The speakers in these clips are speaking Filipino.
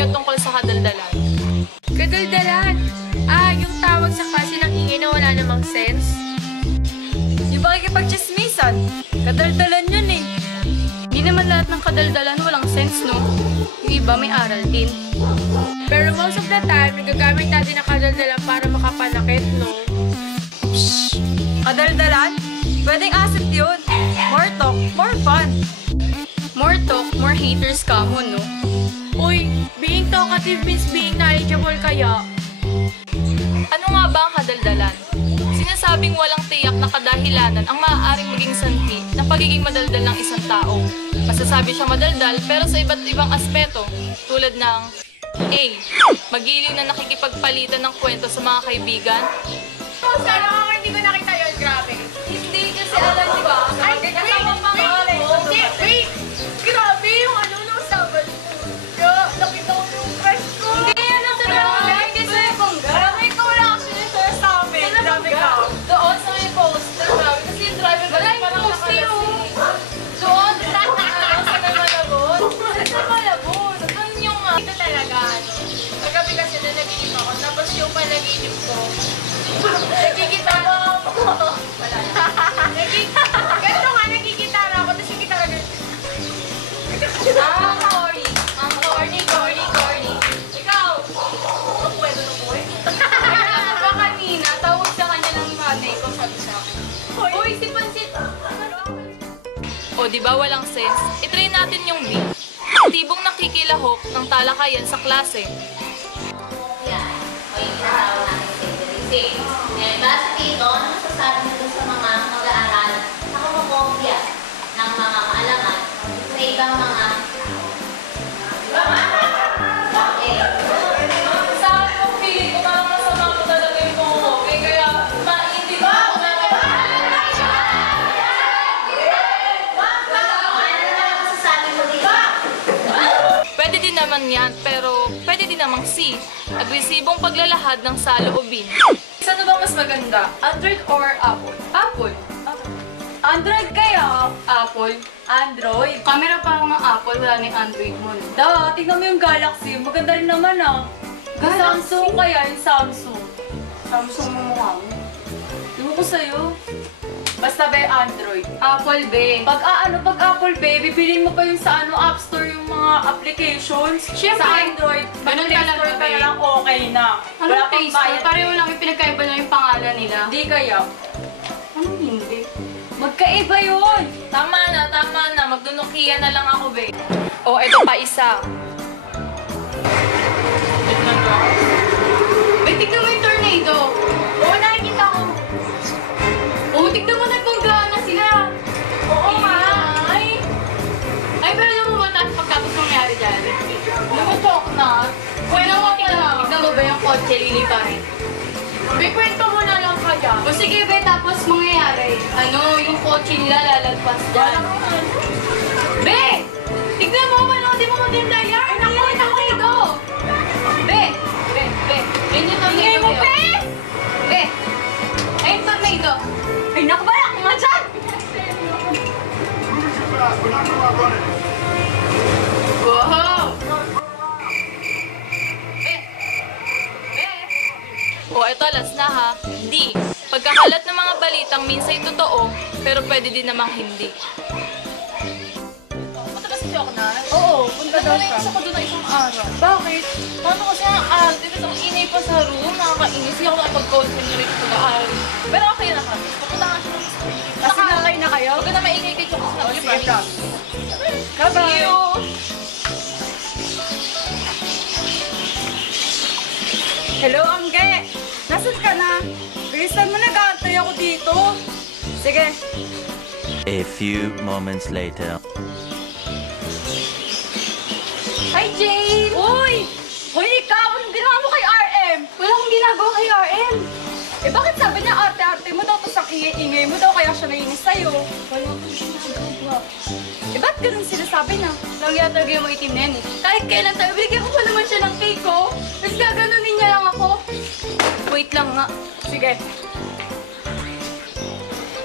niyo tungkol sa kadaldalan? Kadaldalan? Ah, yung tawag sa klase ng ingay na wala namang sense? Yung pakikipag-chismisan, kadaldalan yun eh. Hindi naman lahat ng kadaldalan walang sense, no? Yung iba may aral din. Pero most of the time, nagagamit natin ang kadaldalan para makapanakit, no? Kadaldalan? Pwedeng asset yun. More talk, more fun. More talk, more haters ka mo, no? Uy, being talkative means being knowledgeable kaya. Ano nga ba ang kadaldalan? Sinasabing walang tiyak na kadahilanan ang maaaring maging sanhi ng pagiging madaldal ng isang tao. Masasabi siyang madaldal pero sa iba't ibang aspeto tulad ng A. Magiliw na nakikipagpalitan ng kwento sa mga kaibigan. Oh, sana nga hindi ko nakita yun, grabe. Hindi kasi alam, di ba? Ay, wait! Wait! Grabe yung ano nung Sabado. Nakita ko yung crush ko. Hindi yan ang talaga. Kasi Grabe ikaw wala actually share sa amin. Grabe ka. doon sa may poster, grabe. Kasi yung driver ko Wala yung parang poster, nakalasi. Doon, sa may malabot. Sa malabot. Doon yung Ito talaga, ano. Kagabi kasi na nag-iip ako. Tapos yung panaginip ko, nagkikitara ako. Wala na. Ganito nga, nagkikitara ako. Tapos yung gitara ganito. corny. Ang corny. Ikaw, ang pwede na po eh. Kaya ba kanina, tawag sa kanya ng nanay ko, sabi sa akin. Uy, si Pansit! O di ba walang sense? I-try natin yung B. Aktibong nakikilahok ng talakayan sa klase. Yan. O yung tinatawag natin secondary sales. Ngayon, base dito, ano masasabi nito sa mga mag-aaral na kumukopya ng mga kaalaman sa ibang mga okay. Sa akin yung feeling ko parang masama ko talaga yung okay, kaya maintindihan ko na Ano naman masasabi mo dito? pwede din naman yan, pero pwede din namang C. Agresibong paglalahad ng saloobin. Saan ba mas maganda? Android or Apple? Apple. Android kaya? Apple. Android. Camera parang ng Apple, wala na yung Android mo. No? Da, tingnan mo yung Galaxy. Maganda rin naman ah. Galaxy? Samsung kaya yung Samsung. Samsung mo mukha mo. Ewan ko sa'yo. Basta ba yung Android? Apple, be. Pag Apple Pay, bibilin mo pa yung sa App Store yung mga applications. Siyempre. Sa Android, pag Ganun Play talaga, Store ka na babe. lang okay na. Ano pang taste? bayad. Pareho lang yung pinagkaiba na yung pangalan nila. Hindi kaya. Ano hindi? Magkaiba yun! Tama na. Magdunukian na lang ako, be. O, eto pa isa. Be, tignan mo yung tornado. Oo, nakikita ko. Oo, tignan mo nagbanggaan na sila. Oo nga. Ay, pero alam mo ba pagkatapos nangyari dyan? Nakatalk na. Tignan mo tignan mo ba yung kotse liliparin? May kwento mo na lang kaya. O sige, be, tapos mangyayari. Ano, yung kotse nila lalagpas dyan. Be! Tignan mo, manoodin mo maganda yan! Ay, naku, yung tornado! Be! Ayun yung tornado. Ingay mo, be! Be! Ayun yung tornado. Ay, naku ba? Ako nga dyan! Wow! Be! Be! O, eto last na ha. D. Pagkakalat ng mga balitang minsay totoo, pero pwede din namang hindi. Punta ba si Jokna? Oo, punta daw siya. Nagkakainis ako doon na isang araw. Bakit? Paano kasi ang arte? Tapos ang ingay pa sa room, nakakainis. Hindi ako nakapag-concentrate sa pag-aaral. Pero okay na kami. Pupunta nga siya ng school. Kasi nakay na kayo? Huwag ka na maingay kay Jokna. O, sige, promise. See Bye-bye! you! Hello, Angge! Nasaan ka na? Bilisan mo, nag-aantay ako dito. Sige. A few moments later. Hi, Jane! Uy! Hoy, ikaw! Anong ginawa mo kay RM? Wala akong ginagawa kay RM. Eh, bakit sabi niya arte-arte mo daw, tapos ang ingay-ingay mo daw, kaya siya nainis sa'yo? Wala akong ginagawa. Eh, ba't ganun sinasabi na? Lang yata yung maitim na yan eh. Kahit kailan tayo, binigyan ko pa naman siya ng cake ko. Tapos gaganunin niya lang ako. Wait lang nga. Sige.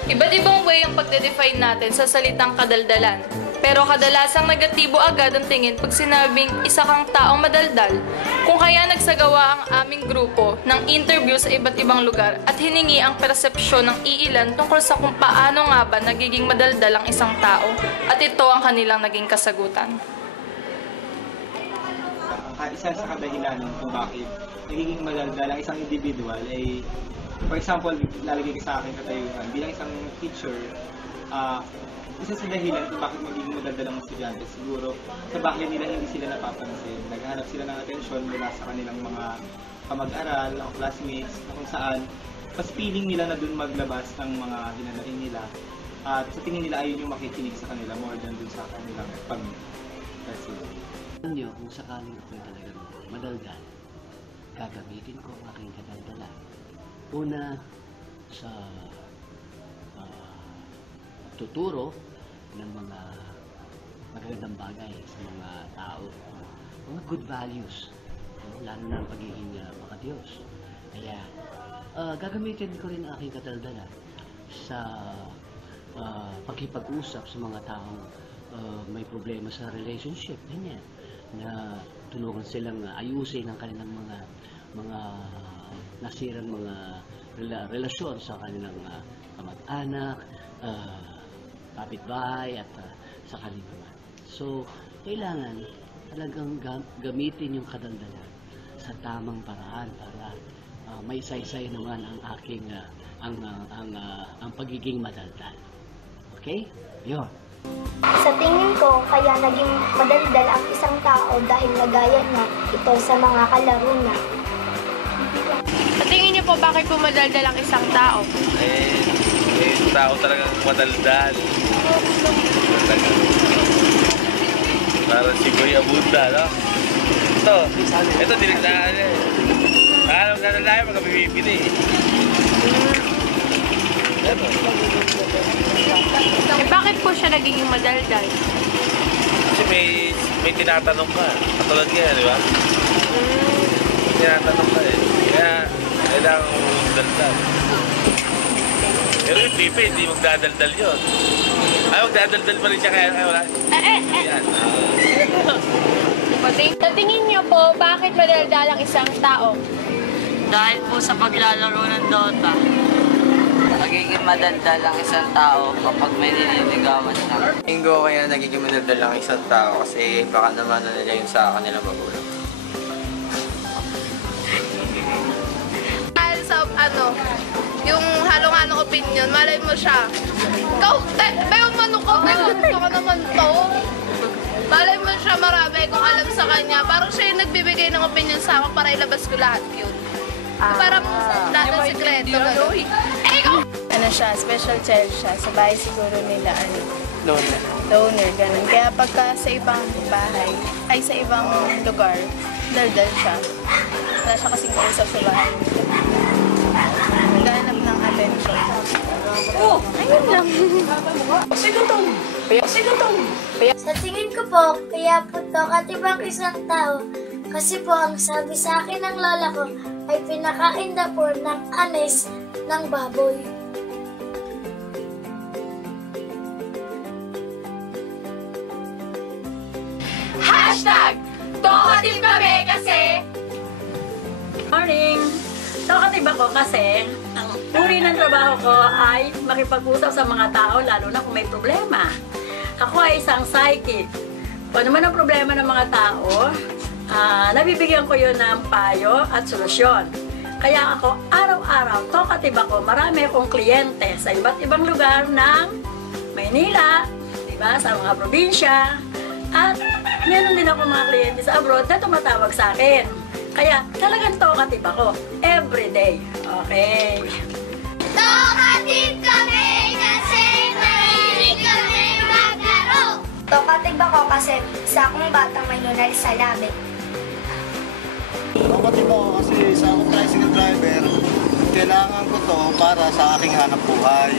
Iba't ibang way ang pagde-define natin sa salitang kadaldalan. Pero kadalasang negatibo agad ang tingin pag sinabing isa kang taong madaldal, kung kaya nagsagawa ang aming grupo ng interview sa iba't ibang lugar at hiningi ang persepsyon ng iilan tungkol sa kung paano nga ba nagiging madaldal ang isang tao at ito ang kanilang naging kasagutan. Isa sa kadahilan kung bakit nagiging madaldal ang isang individual ay, for example, lalagay ko sa akin katayuan bilang isang teacher, isa sa dahilan kung bakit magiging madaldal ang estudyante, siguro sa bakit nila hindi sila napapansin. Naghahanap sila ng atensyon mula sa kanilang mga kamag-aral o classmates na kung saan mas feeling nila na dun maglabas ng mga hinanain nila at sa tingin nila ayun yung makikinig sa kanila more than dun sa kanilang pag-perceive. Alam niyo, kung sakaling ako'y talagang madaldal, gagamitin ko ang aking kadaldalan. Una, sa tuturo ng mga magagandang bagay sa mga tao, mga good values, lalo na ang pagiging makadiyos. Kaya, gagamitin ko rin ang aking kadaldalan sa pakipag-usap sa mga taong may problema sa relationship, ganyan, na tulungan silang ayusin ang kanilang mga nasirang mga relasyon sa kanilang kamag-anak, kapitbahay at sa kanila. So, kailangan talagang gamitin yung kadaldalan sa tamang paraan para may saysay naman ang aking ang pagiging madaldal. Okay? Yun. Sa tingin ko, kaya naging madaldal ang isang tao dahil nagaya niya ito sa mga kalaro niya. Sa tingin niyo po, bakit po madaldal ang isang tao? Yung tao talagang madaldal. Parang si Kuya Buddha, no? Ito tinignan niya. Alam na tayo pagka bibili. Bakit po siya nagiging madaldal? Kasi may tinatanong ka. Katulad kaya, di ba? May tinatanong ka eh. Kaya, kailangan mong daldal. Pero yung pipi, hindi magdadaldal yun. Ay, magdadaldal pa rin siya kaya wala. Ayan. Sa tingin niyo po, bakit madaldal ang isang tao? Dahil po sa paglalaro ng Dota, nagiging madaldal ang isang tao kapag may nililigawan siya. Tingin ko kaya nagiging madaldal ang isang tao kasi baka naman nila yun sa kanilang magulang. Dahil sa yung halong-halong opinion, malay mo siya. Ikaw, bayo mano ka, gusto ka naman to. Malay mo siya marami kung alam sa kanya. Parang siya yung nagbibigay ng opinion sa akin para ilabas ko lahat yun. Parang lahat ng sekreto. Ikaw! Ano siya, special child siya. Sa bahay siguro nila, loner, ganun. Kaya pagka sa ibang bahay, ay sa ibang lugar, daldal siya. Wala siya kasing kausap sa bahay. Naghahanap ng attention. Ayun lang. Sigutong! Sa tingin ko po, kaya po katibang isang tao. Kasi po, ang sabi sa akin ng lola ko, ay pinakain na po ng anis ng baboy. #Talkative kami kasi... Morning! Talkative ako kasi ang uri ng trabaho ko ay makipag-usap sa mga tao lalo na kung may problema. Ako ay isang psychic. Kung ano man ang problema ng mga tao, nabibigyan ko yun ng payo at solusyon. Kaya ako araw-araw, talkative ako, marami akong kliyente sa iba't ibang lugar ng Maynila, diba, sa mga probinsya, at meron din ako mga kliyente sa abroad na tumatawag sa akin. Kaya talagang talkative ako, everyday. Okay. Talkative kami kasi mahilig kami maglaro. Talkative ako kasi isa akong batang may lunal sa labi. Talkative ako kasi isa akong tricycle driver. Kailangan ko to para sa aking hanap buhay.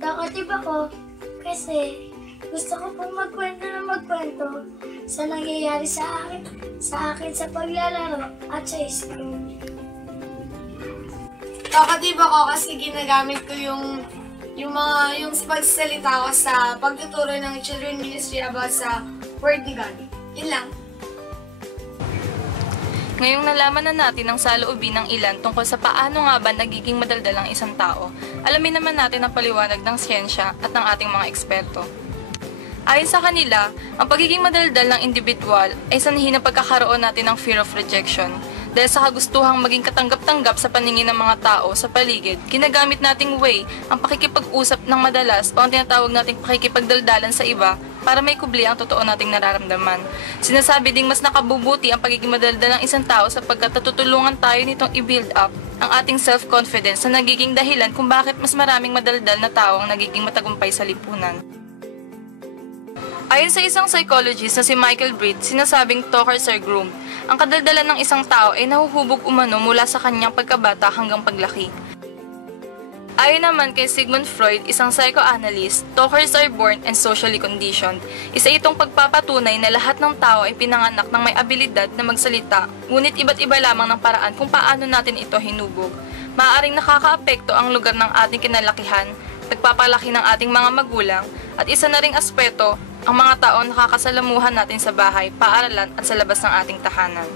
Talkative ako kasi gusto ko pong magkwento sa nangyayari sa akin sa paglalaro at sa school. Talkative ako kasi ginagamit ko yung yung pagsasalita ko sa pagtuturo ng Children Ministry about sa Word ni God. Yun lang. Ngayong nalaman na natin ang saloobin ng ilan tungkol sa paano nga ba nagiging madaldal ang isang tao, alamin naman natin ang paliwanag ng siyensya at ng ating mga eksperto. Ayon sa kanila, ang pagiging madaldal ng individual ay sanhi ng pagkakaroon natin ng fear of rejection. Dahil sa kagustuhang maging katanggap-tanggap sa paningin ng mga tao sa paligid, ginagamit nating way ang pakikipag-usap ng madalas o ang tinatawag nating pakikipagdaldalan sa iba para may kubli ang totoo nating nararamdaman. Sinasabi ding mas nakabubuti ang pagiging madaldal ng isang tao sapagkat natutulungan tayo nitong i-build up ang ating self-confidence na nagiging dahilan kung bakit mas maraming madaldal na tao ang nagiging matagumpay sa lipunan. Ayon sa isang psychologist na si Michael Britt, sinasabing talkers are groomed. Ang kadaldalan ng isang tao ay nahuhubog umano mula sa kanyang pagkabata hanggang paglaki. Ayon naman kay Sigmund Freud, isang psychoanalyst, talkers are born and socially conditioned. Isa itong pagpapatunay na lahat ng tao ay pinanganak ng may abilidad na magsalita, ngunit iba't iba lamang ng paraan kung paano natin ito hinubog. Maaaring nakakaapekto ang lugar ng ating kinalakihan, pagpapalaki ng ating mga magulang, at isa na ring aspeto, ang mga taong nakakasalamuhan natin sa bahay, paaralan at sa labas ng ating tahanan.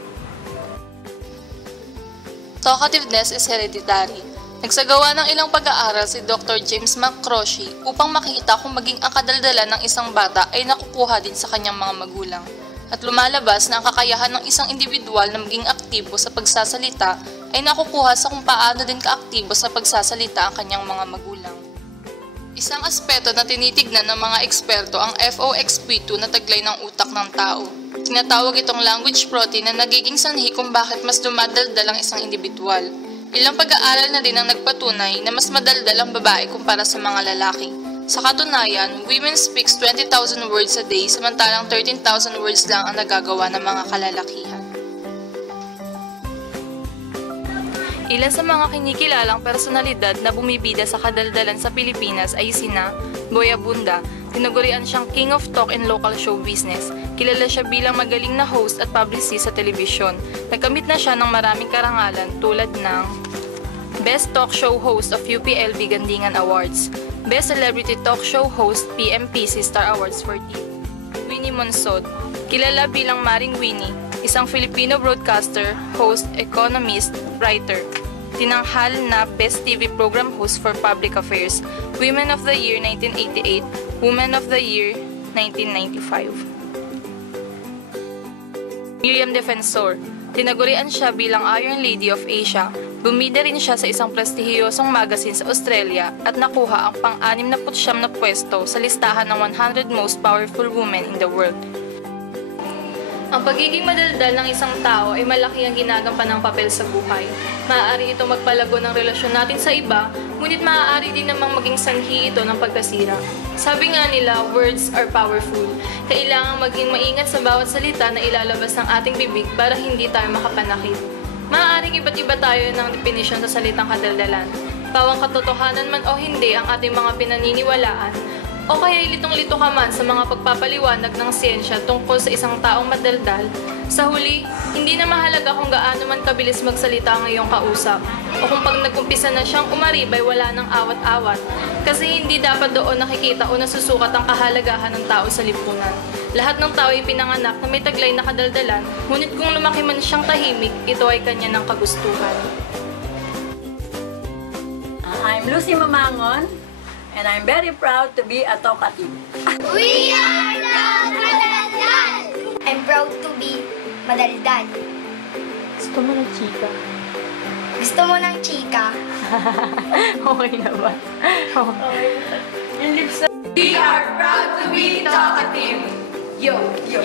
Talkativeness is hereditary. Nagsagawa ng ilang pag-aaral si Dr. James McCrory upang makita kung maging ang kadaldalan ng isang bata ay nakukuha din sa kanyang mga magulang. At lumalabas na ang kakayahan ng isang individual na maging aktibo sa pagsasalita ay nakukuha sa kung paano din kaaktibo sa pagsasalita ang kanyang mga magulang. Isang aspeto na tinitignan ng mga eksperto ang FOXP2 na taglay ng utak ng tao. Tinatawag itong language protein na nagiging sanhi kung bakit mas dumadaldal ang isang individual. Ilang pag-aaral na din ang nagpatunay na mas madaldal ang babae kumpara sa mga lalaki. Sa katunayan, women speaks 20,000 words a day samantalang 13,000 words lang ang nagagawa ng mga kalalakihan. Ilan sa mga kinikilalang personalidad na bumibida sa kadaldalan sa Pilipinas ay sina Boy Abunda. Tinagurian siyang King of Talk in local show business. Kilala siya bilang magaling na host at publicist sa telebisyon. Nagkamit na siya ng maraming karangalan tulad ng Best Talk Show Host of UPLB Gandingan Awards, Best Celebrity Talk Show Host PMPC Star Awards 14. Winnie Monsod, kilala bilang Maring Winnie, isang Filipino broadcaster, host, economist, writer. Tinanghal na Best TV Program Host for Public Affairs, Women of the Year 1988, Women of the Year 1995. Miriam Defensor, tinagurian siya bilang Iron Lady of Asia. Bumida rin siya sa isang prestihiyosong magazine sa Australia at nakuha ang pang-69 na pwesto sa listahan ng 100 Most Powerful Women in the World. Ang pagiging madaldal ng isang tao ay malaki ang ginagampan ng papel sa buhay. Maaari ito magpalago ng relasyon natin sa iba, ngunit maaari din namang maging sanhi ito ng pagkasira. Sabi nga nila, words are powerful. Kailangang maging maingat sa bawat salita na ilalabas ng ating bibig para hindi tayo makapanakit. Maaaring iba't iba tayo ng definisyon sa salitang kadaldalan. Pawang katotohanan man o hindi ang ating mga pinaniniwalaan, o kaya litong-lito ka man sa mga pagpapaliwanag ng siyensya tungkol sa isang taong madaldal, sa huli, hindi na mahalaga kung gaano man kabilis magsalita ang iyong kausap, o kung pag nag-umpisa na siyang umaribay wala ng awat-awat, kasi hindi dapat doon nakikita o nasusukat ang kahalagahan ng tao sa lipunan. Lahat ng tao ay pinanganak na may taglay na kadaldalan, ngunit kung lumaki man siyang tahimik, ito ay kanya ng kagustuhan. I'm Lucy Mamangon, and I'm very proud to be a talkative. We are the Madaldal! I'm proud to be madaldal. Gusto mo ng chika? Gusto mo ng chika? Okay na ba? Okay. Yung lips na... We are proud to be talkative. Yo, yo.